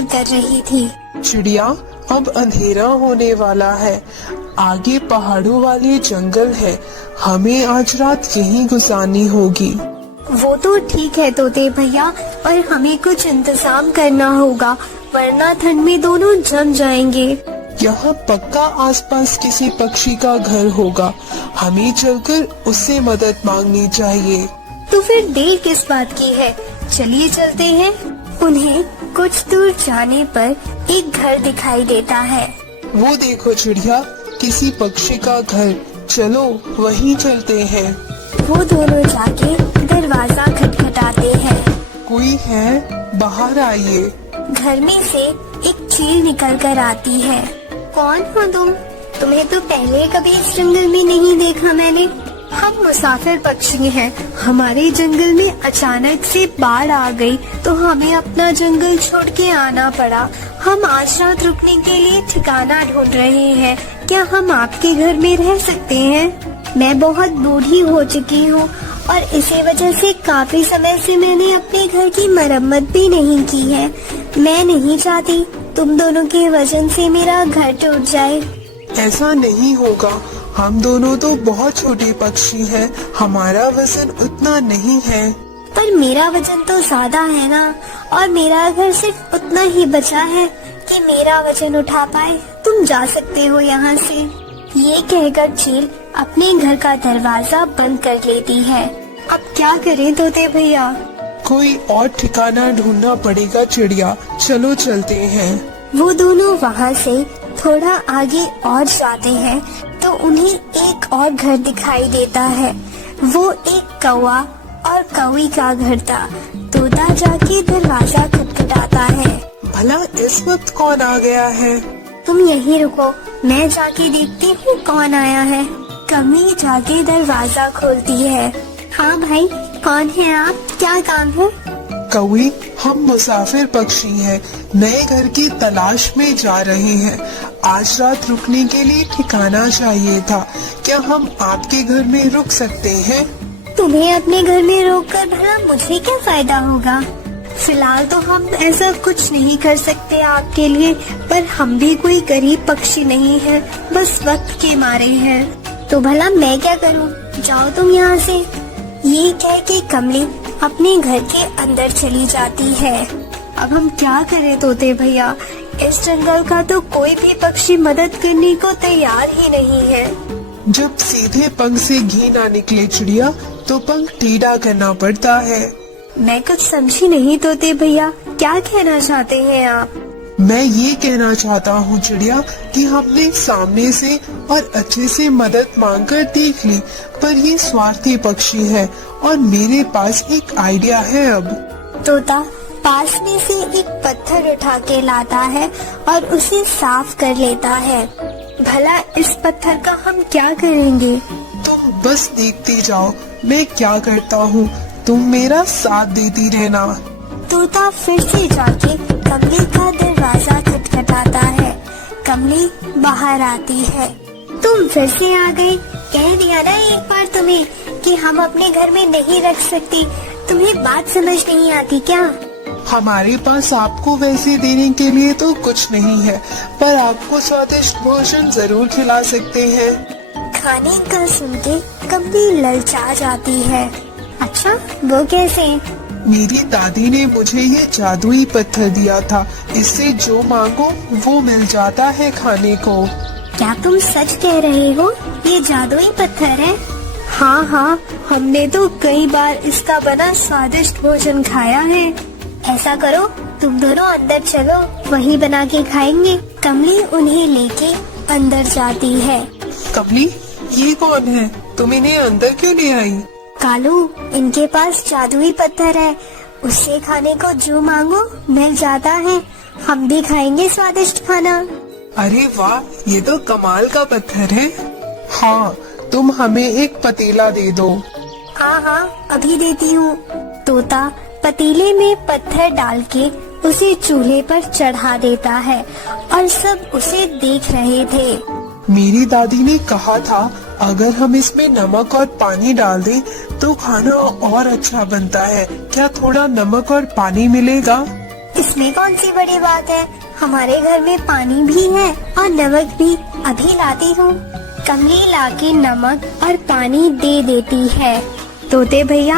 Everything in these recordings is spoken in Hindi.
इंतजार कर रही थी। चिड़िया, अब अंधेरा होने वाला है, आगे पहाड़ों वाले जंगल है, हमें आज रात यहीं गुजारनी होगी। वो तो ठीक है तोते भैया, पर हमें कुछ इंतजाम करना होगा, वरना ठंड में दोनों जम जाएंगे। यहाँ पक्का आसपास किसी पक्षी का घर होगा, हमें चलकर उससे मदद मांगनी चाहिए। तो फिर देर किस बात की है, चलिए चलते हैं। उन्हें कुछ दूर जाने पर एक घर दिखाई देता है। वो देखो चिड़िया, किसी पक्षी का घर, चलो वहीं चलते हैं। वो दोनों जाके दरवाजा खटखटाते हैं। कोई है? बाहर आइए। घर में से एक चील निकल कर आती है। कौन हो तुम? तुम्हें तो पहले कभी इस जंगल में नहीं देखा मैंने। हम मुसाफिर पक्षी हैं। हमारे जंगल में अचानक से बाढ़ आ गई तो हमें अपना जंगल छोड़ के आना पड़ा। हम आज रात रुकने के लिए ठिकाना ढूंढ रहे हैं। क्या हम आपके घर में रह सकते हैं? मैं बहुत बूढ़ी हो चुकी हूँ और इसी वजह से काफी समय से मैंने अपने घर की मरम्मत भी नहीं की है। मैं नहीं चाहती तुम दोनों के वजन से मेरा घर टूट जाए। ऐसा नहीं होगा, हम दोनों तो बहुत छोटे पक्षी हैं, हमारा वजन उतना नहीं है। पर मेरा वजन तो ज्यादा है ना, और मेरा घर सिर्फ उतना ही बचा है कि मेरा वजन उठा पाए। तुम जा सकते हो यहाँ से। ये कहकर चील अपने घर का दरवाजा बंद कर लेती है। अब क्या करें तोते भैया? कोई और ठिकाना ढूंढना पड़ेगा चिड़िया, चलो चलते हैं। वो दोनों वहाँ से थोड़ा आगे और जाते हैं तो उन्हें एक और घर दिखाई देता है। वो एक कौवा और कौवी का घर था। तोता जाके दरवाजा खटखटाता है। भला इस वक्त कौन आ गया है? तुम यहीं रुको, मैं जाके देखती हूँ कौन आया है। कमी जाके दरवाजा खोलती है। हाँ भाई, कौन है आप? क्या काम है? कौवी, हम मुसाफिर पक्षी हैं, नए घर की तलाश में जा रहे हैं। आज रात रुकने के लिए ठिकाना चाहिए था, क्या हम आपके घर में रुक सकते हैं? तुम्हें अपने घर में रोककर भला मुझे क्या फायदा होगा? फिलहाल तो हम ऐसा कुछ नहीं कर सकते आपके लिए, पर हम भी कोई गरीब पक्षी नहीं है, बस वक्त के मारे हैं। तो भला मैं क्या करूं? जाओ तुम यहाँ से। ये कह के कमली अपने घर के अंदर चली जाती है। अब हम क्या करें तोते भैया? इस जंगल का तो कोई भी पक्षी मदद करने को तैयार ही नहीं है। जब सीधे पंख से घी ना निकले चिड़िया, तो पंख टेढ़ा करना पड़ता है। मैं कुछ समझी नहीं तोते भैया, क्या कहना चाहते हैं आप? मैं ये कहना चाहता हूँ चिड़िया कि हमने सामने से और अच्छे से मदद मांगकर देख ली, पर ये स्वार्थी पक्षी है और मेरे पास एक आइडिया है। अब तोता पास में से एक पत्थर उठा के लाता है और उसे साफ कर लेता है। भला इस पत्थर का हम क्या करेंगे? तुम बस देखते जाओ मैं क्या करता हूँ, तुम मेरा साथ देती रहना। तोता फिर से जाके कमली का दरवाजा खटखटाता है। कमली बाहर आती है। तुम फिर से आ गए। कह दिया ना एक बार तुम्हें कि हम अपने घर में नहीं रख सकती। तुम्हें बात समझ नहीं आती क्या? हमारे पास आपको वैसे देने के लिए तो कुछ नहीं है, पर आपको स्वादिष्ट भोजन जरूर खिला सकते हैं। खाने का सुन के कमली ललचा जाती है। अच्छा, वो कैसे? मेरी दादी ने मुझे ये जादुई पत्थर दिया था, इससे जो मांगो वो मिल जाता है खाने को। क्या तुम सच कह रहे हो? ये जादुई पत्थर है? हाँ हाँ, हमने तो कई बार इसका बना स्वादिष्ट भोजन खाया है। ऐसा करो, तुम दोनों अंदर चलो, वही बना के खाएंगे। कमली उन्हें लेके अंदर जाती है। कमली, ये कौन है? तुम इन्हें अंदर क्यों ले आई? कालू, इनके पास जादुई पत्थर है, उससे खाने को जो मांगो मिल जाता है। हम भी खाएंगे स्वादिष्ट खाना। अरे वाह, ये तो कमाल का पत्थर है। हाँ, तुम हमें एक पतीला दे दो। हाँ हाँ, अभी देती हूँ। तोता पतीले में पत्थर डाल के उसे चूल्हे पर चढ़ा देता है और सब उसे देख रहे थे। मेरी दादी ने कहा था अगर हम इसमें नमक और पानी डाल दें तो खाना और अच्छा बनता है। क्या थोड़ा नमक और पानी मिलेगा? इसमें कौन सी बड़ी बात है, हमारे घर में पानी भी है और नमक भी, अभी लाती हूँ। कमली लाके नमक और पानी दे देती है। तोते भैया,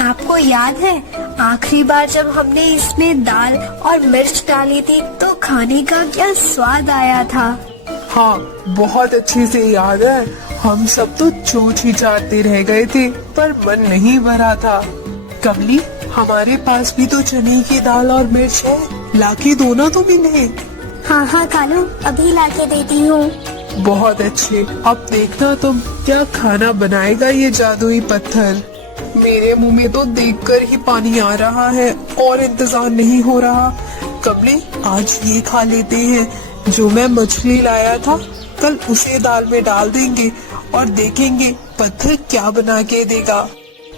आपको याद है आखिरी बार जब हमने इसमें दाल और मिर्च डाली थी तो खाने का क्या स्वाद आया था। हाँ, बहुत अच्छे से याद है। हम सब तो चोंच ही चाटते रह गए थे, पर मन नहीं भरा था। कमली, हमारे पास भी तो चने की दाल और मिर्च है, लाके दो ना तुम इन्हें। हाँ हाँ कालू, अभी लाके देती हूँ। बहुत अच्छे। अब देखना तुम क्या खाना बनाएगा ये जादुई पत्थर। मेरे मुंह में तो देखकर ही पानी आ रहा है और इंतजार नहीं हो रहा। कमली, आज ये खा लेते हैं। जो मैं मछली लाया था कल, उसे दाल में डाल देंगे और देखेंगे पत्थर क्या बना के देगा।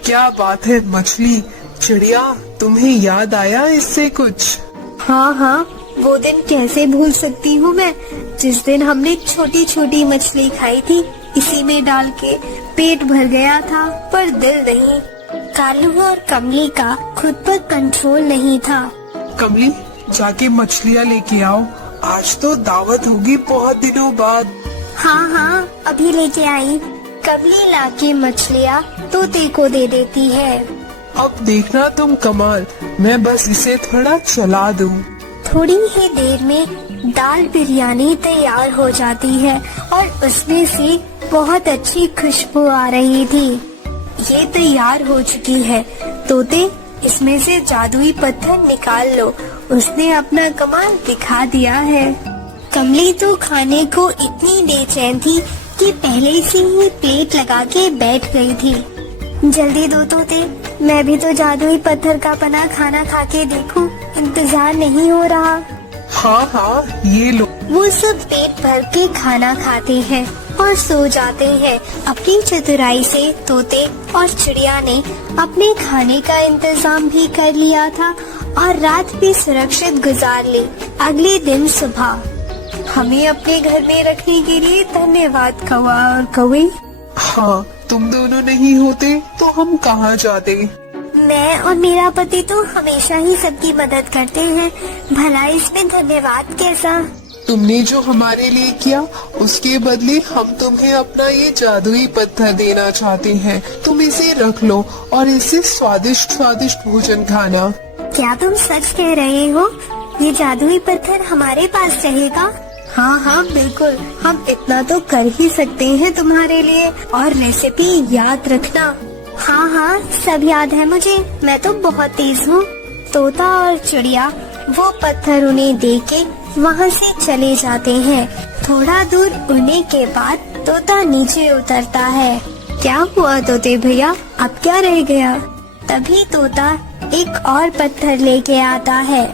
क्या बात है मछली, चिड़िया, तुम्हें याद आया इससे कुछ? हाँ हाँ, वो दिन कैसे भूल सकती हूँ मैं, जिस दिन हमने छोटी छोटी मछली खाई थी। इसी में डाल के पेट भर गया था, पर दिल नहीं। कालू और कमली का खुद पर कंट्रोल नहीं था। कमली, जाके मछलियाँ लेके आओ, आज तो दावत होगी बहुत दिनों बाद। हाँ हाँ, अभी लेके आई। कमली लाके मछलियाँ तोते को दे देती है। अब देखना तुम कमाल, मैं बस इसे थोड़ा चला दूं। थोड़ी ही देर में दाल बिरयानी तैयार हो जाती है और उसमें से बहुत अच्छी खुशबू आ रही थी। ये तैयार हो चुकी है। तोते, इसमें से जादुई पत्थर निकाल लो, उसने अपना कमाल दिखा दिया है। कमली तो खाने को इतनी बेचैन थी कि पहले से ही प्लेट लगा के बैठ गई थी। जल्दी दो तोते, मैं भी तो जादुई पत्थर का बना खाना खा के देखूं, इंतजार नहीं हो रहा। हाँ हाँ, ये लो। वो सब पेट भर के खाना खाते हैं और सो जाते हैं। अपनी चतुराई से तोते और चिड़िया ने अपने खाने का इंतजाम भी कर लिया था और रात भी सुरक्षित गुजार ली। अगले दिन सुबह, हमें अपने घर में रखने के लिए धन्यवाद कौवा और कौवी। हाँ, तुम दोनों नहीं होते तो हम कहाँ जाते। मैं और मेरा पति तो हमेशा ही सबकी मदद करते हैं, भला इसमें धन्यवाद कैसा। तुमने जो हमारे लिए किया उसके बदले हम तुम्हें अपना ये जादुई पत्थर देना चाहते हैं। तुम इसे रख लो और इससे स्वादिष्ट स्वादिष्ट भोजन खाना। क्या तुम सच कह रहे हो? ये जादुई पत्थर हमारे पास रहेगा? हाँ हाँ बिल्कुल, हम इतना तो कर ही सकते हैं तुम्हारे लिए। और रेसिपी याद रखना। हाँ हाँ, सब याद है मुझे, मैं तो बहुत तेज हूँ। तोता और चिड़िया वो पत्थर उन्हें देके वहाँ से चले जाते हैं। थोड़ा दूर उड़ने के बाद तोता नीचे उतरता है। क्या हुआ तोते भैया, अब क्या रह गया? तभी तोता एक और पत्थर लेके आता है।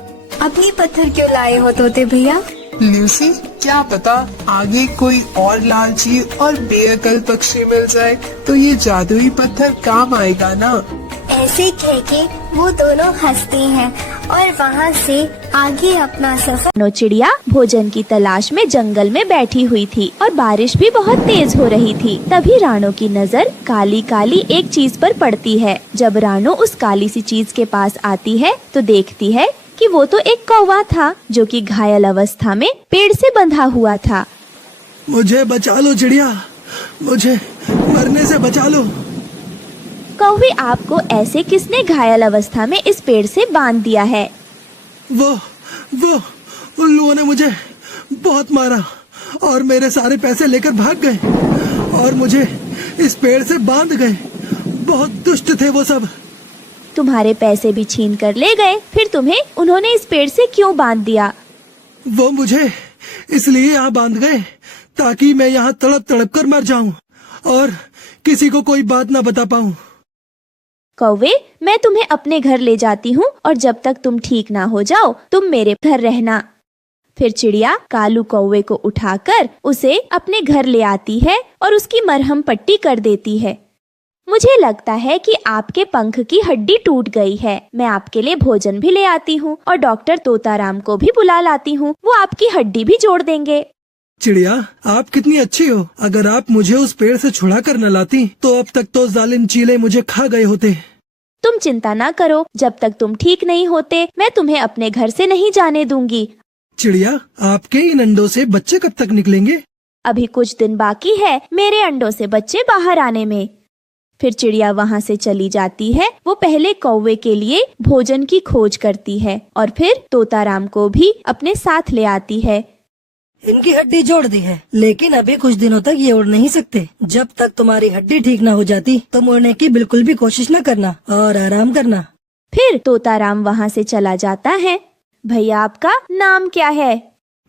अभी पत्थर क्यों लाए हो तोते भैया? ल्यूसी, क्या पता आगे कोई और लालची और बेअकल पक्षी मिल जाए तो ये जादुई पत्थर काम आएगा ना। ऐसे कह के वो दोनों हंसते हैं और वहाँ से आगे अपना सफर। चिड़िया भोजन की तलाश में जंगल में बैठी हुई थी और बारिश भी बहुत तेज हो रही थी। तभी रानो की नजर काली काली एक चीज पर पड़ती है। जब रानो उस काली सी चीज के पास आती है तो देखती है कि वो तो एक कौवा था जो कि घायल अवस्था में पेड़ से बंधा हुआ था। मुझे बचा लो चिड़िया, मुझे मरने से बचा लो। कौवे, आपको ऐसे किसने घायल अवस्था में इस पेड़ से बांध दिया है? वो उल्लुओं ने मुझे बहुत मारा और मेरे सारे पैसे लेकर भाग गए और मुझे इस पेड़ से बांध गए। बहुत दुष्ट थे वो सब। तुम्हारे पैसे भी छीन कर ले गए, फिर तुम्हें उन्होंने इस पेड़ से क्यों बांध दिया? वो मुझे इसलिए यहाँ बांध गए ताकि मैं यहाँ तड़प तड़प कर मर जाऊं और किसी को कोई बात ना बता पाऊं। कौवे, मैं तुम्हें अपने घर ले जाती हूँ और जब तक तुम ठीक ना हो जाओ तुम मेरे घर रहना। फिर चिड़िया कालू कौवे को उठाकर उसे अपने घर ले आती है और उसकी मरहम पट्टी कर देती है। मुझे लगता है कि आपके पंख की हड्डी टूट गई है। मैं आपके लिए भोजन भी ले आती हूँ और डॉक्टर तोताराम को भी बुला लाती हूँ, वो आपकी हड्डी भी जोड़ देंगे। चिड़िया, आप कितनी अच्छी हो। अगर आप मुझे उस पेड़ से छुड़ा कर न लाती तो अब तक तो जालिम चीले मुझे खा गए होते। तुम चिंता ना करो, जब तक तुम ठीक नहीं होते मैं तुम्हें अपने घर से नहीं जाने दूंगी। चिड़िया, आपके इन अंडों से बच्चे कब तक निकलेंगे? अभी कुछ दिन बाकी है मेरे अंडों से बच्चे बाहर आने में। फिर चिड़िया वहाँ से चली जाती है। वो पहले कौवे के लिए भोजन की खोज करती है और फिर तोताराम को भी अपने साथ ले आती है। इनकी हड्डी जोड़ दी है, लेकिन अभी कुछ दिनों तक ये उड़ नहीं सकते। जब तक तुम्हारी हड्डी ठीक न हो जाती तुम उड़ने की बिल्कुल भी कोशिश न करना और आराम करना। फिर तोताराम वहाँ से चला जाता है। भैया, आपका नाम क्या है?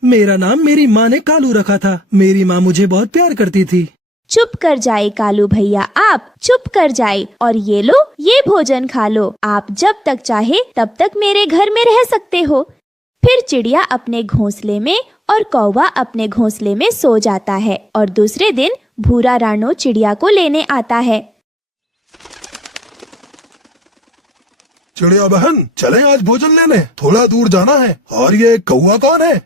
मेरा नाम मेरी माँ ने कालू रखा था। मेरी माँ मुझे बहुत प्यार करती थी। चुप कर जाए कालू भैया, आप चुप कर जाए और ये लो, ये भोजन खा लो। आप जब तक चाहे तब तक मेरे घर में रह सकते हो। फिर चिड़िया अपने घोंसले में और कौवा अपने घोंसले में सो जाता है और दूसरे दिन भूरा राणो चिड़िया को लेने आता है। चिड़िया बहन, चलें आज भोजन लेने, थोड़ा दूर जाना है। और ये कौवा कौन है?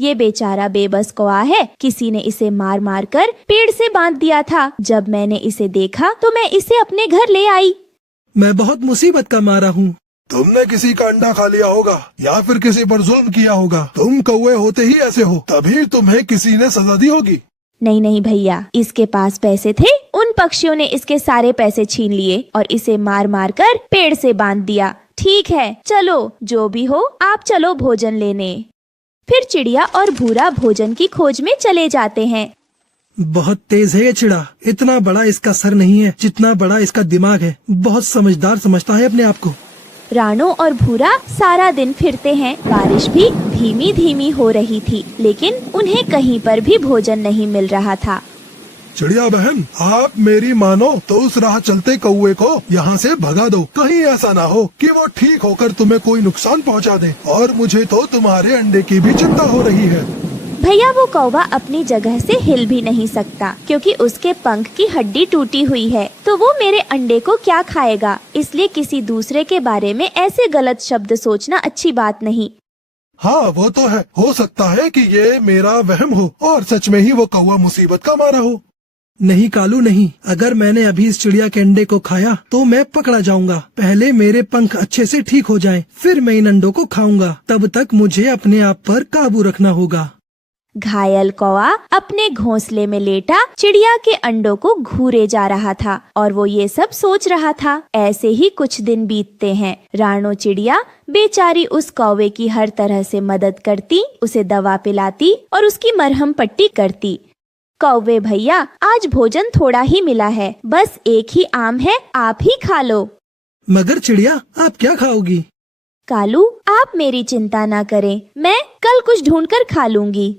ये बेचारा बेबस कौवा है। किसी ने इसे मार मार कर पेड़ से बांध दिया था। जब मैंने इसे देखा तो मैं इसे अपने घर ले आई। मैं बहुत मुसीबत का मारा हूँ। तुमने किसी का अंडा खा लिया होगा या फिर किसी पर जुल्म किया होगा। तुम कौवे होते ही ऐसे हो, तभी तुम्हें किसी ने सजा दी होगी। नहीं नहीं भैया, इसके पास पैसे थे। उन पक्षियों ने इसके सारे पैसे छीन लिए और इसे मार मार कर पेड़ से बांध दिया। ठीक है, चलो, जो भी हो आप चलो भोजन लेने। फिर चिड़िया और भूरा भोजन की खोज में चले जाते हैं। बहुत तेज है ये चिड़ा। इतना बड़ा इसका सर नहीं है जितना बड़ा इसका दिमाग है। बहुत समझदार समझता है अपने आप को। राणो और भूरा सारा दिन फिरते हैं। बारिश भी धीमी धीमी हो रही थी, लेकिन उन्हें कहीं पर भी भोजन नहीं मिल रहा था। चिड़िया बहन, आप मेरी मानो तो उस राह चलते कौवे को यहाँ से भगा दो। कहीं ऐसा ना हो कि वो ठीक होकर तुम्हें कोई नुकसान पहुँचा दे। और मुझे तो तुम्हारे अंडे की भी चिंता हो रही है। भैया, वो कौवा अपनी जगह से हिल भी नहीं सकता क्योंकि उसके पंख की हड्डी टूटी हुई है। तो वो मेरे अंडे को क्या खाएगा? इसलिए किसी दूसरे के बारे में ऐसे गलत शब्द सोचना अच्छी बात नहीं। हाँ, वो तो है। हो सकता है कि ये मेरा वहम हो और सच में ही वो कौवा मुसीबत का मारा हो। नहीं कालू, नहीं। अगर मैंने अभी इस चिड़िया के अंडे को खाया तो मैं पकड़ा जाऊंगा। पहले मेरे पंख अच्छे से ठीक हो जाएं, फिर मैं इन अंडों को खाऊंगा। तब तक मुझे अपने आप पर काबू रखना होगा। घायल कौवा अपने घोंसले में लेटा चिड़िया के अंडों को घूरे जा रहा था और वो ये सब सोच रहा था। ऐसे ही कुछ दिन बीतते हैं। राणो चिड़िया बेचारी उस कौवे की हर तरह से मदद करती, उसे दवा पिलाती और उसकी मरहम पट्टी करती। कौवे भैया, आज भोजन थोड़ा ही मिला है, बस एक ही आम है, आप ही खा लो। मगर चिड़िया, आप क्या खाओगी? कालू, आप मेरी चिंता ना करें, मैं कल कुछ ढूंढकर खा लूंगी।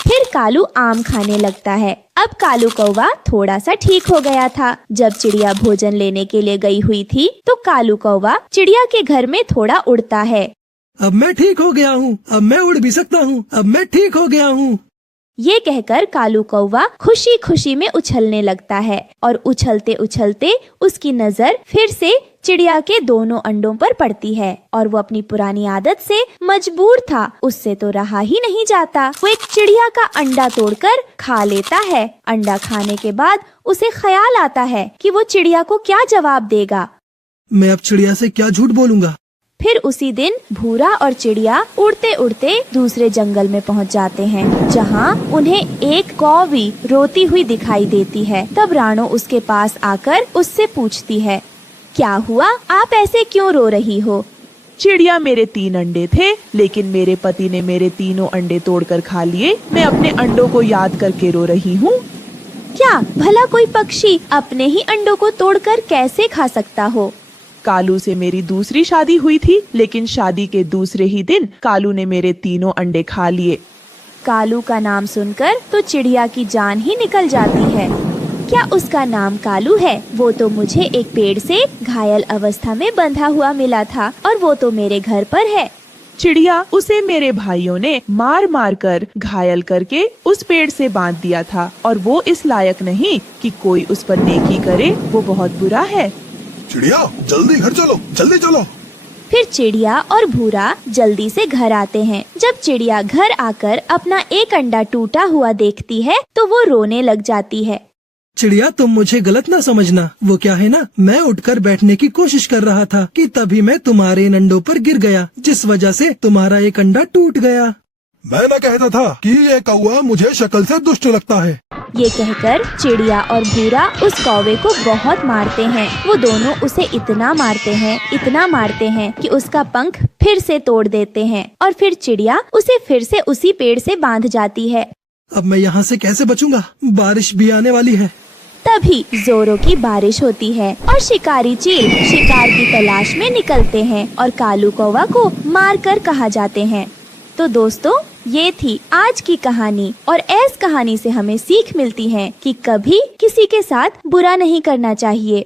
फिर कालू आम खाने लगता है। अब कालू कौवा थोड़ा सा ठीक हो गया था। जब चिड़िया भोजन लेने के लिए गई हुई थी तो कालू कौवा चिड़िया के घर में थोड़ा उड़ता है। अब मैं ठीक हो गया हूँ, अब मैं उड़ भी सकता हूँ, अब मैं ठीक हो गया हूँ। ये कहकर कालू कौवा खुशी खुशी में उछलने लगता है और उछलते उछलते उसकी नजर फिर से चिड़िया के दोनों अंडों पर पड़ती है और वो अपनी पुरानी आदत से मजबूर था, उससे तो रहा ही नहीं जाता। वो एक चिड़िया का अंडा तोड़कर खा लेता है। अंडा खाने के बाद उसे ख्याल आता है कि वो चिड़िया को क्या जवाब देगा। मैं अब चिड़िया से क्या झूठ बोलूँगा। फिर उसी दिन भूरा और चिड़िया उड़ते उड़ते दूसरे जंगल में पहुंच जाते हैं, जहां उन्हें एक कौवी रोती हुई दिखाई देती है। तब राणो उसके पास आकर उससे पूछती है, क्या हुआ, आप ऐसे क्यों रो रही हो? चिड़िया, मेरे 3 अंडे थे, लेकिन मेरे पति ने मेरे तीनों अंडे तोड़कर खा लिए। मैं अपने अंडों को याद करके रो रही हूँ। क्या भला कोई पक्षी अपने ही अंडों को तोड़कर कैसे खा सकता हो? कालू से मेरी दूसरी शादी हुई थी, लेकिन शादी के दूसरे ही दिन कालू ने मेरे तीनों अंडे खा लिए। कालू का नाम सुनकर तो चिड़िया की जान ही निकल जाती है। क्या उसका नाम कालू है? वो तो मुझे एक पेड़ से घायल अवस्था में बंधा हुआ मिला था और वो तो मेरे घर पर है। चिड़िया, उसे मेरे भाइयों ने मार मार कर घायल करके उस पेड़ से बांध दिया था और वो इस लायक नहीं कि कोई उस पर नेकी करे। वो बहुत बुरा है। चिड़िया, जल्दी घर चलो, जल्दी चलो। फिर चिड़िया और भूरा जल्दी से घर आते हैं। जब चिड़िया घर आकर अपना एक अंडा टूटा हुआ देखती है तो वो रोने लग जाती है। चिड़िया, तुम मुझे गलत ना समझना। वो क्या है ना, मैं उठकर बैठने की कोशिश कर रहा था कि तभी मैं तुम्हारे इन अंडों पर गिर गया, जिस वजह से तुम्हारा एक अंडा टूट गया। मैं न कहता था कि ये कौवा मुझे शक्ल से दुष्ट लगता है। ये कहकर चिड़िया और भूरा उस कौवे को बहुत मारते हैं। वो दोनों उसे इतना मारते हैं कि उसका पंख फिर से तोड़ देते हैं और फिर चिड़िया उसे फिर से उसी पेड़ से बांध जाती है। अब मैं यहाँ से कैसे बचूंगा? बारिश भी आने वाली है। तभी जोरों की बारिश होती है और शिकारी चील शिकार की तलाश में निकलते हैं और कालू कौवा को मार कर कहा जाते हैं। तो दोस्तों, ये थी आज की कहानी और इस कहानी से हमें सीख मिलती है कि कभी किसी के साथ बुरा नहीं करना चाहिए।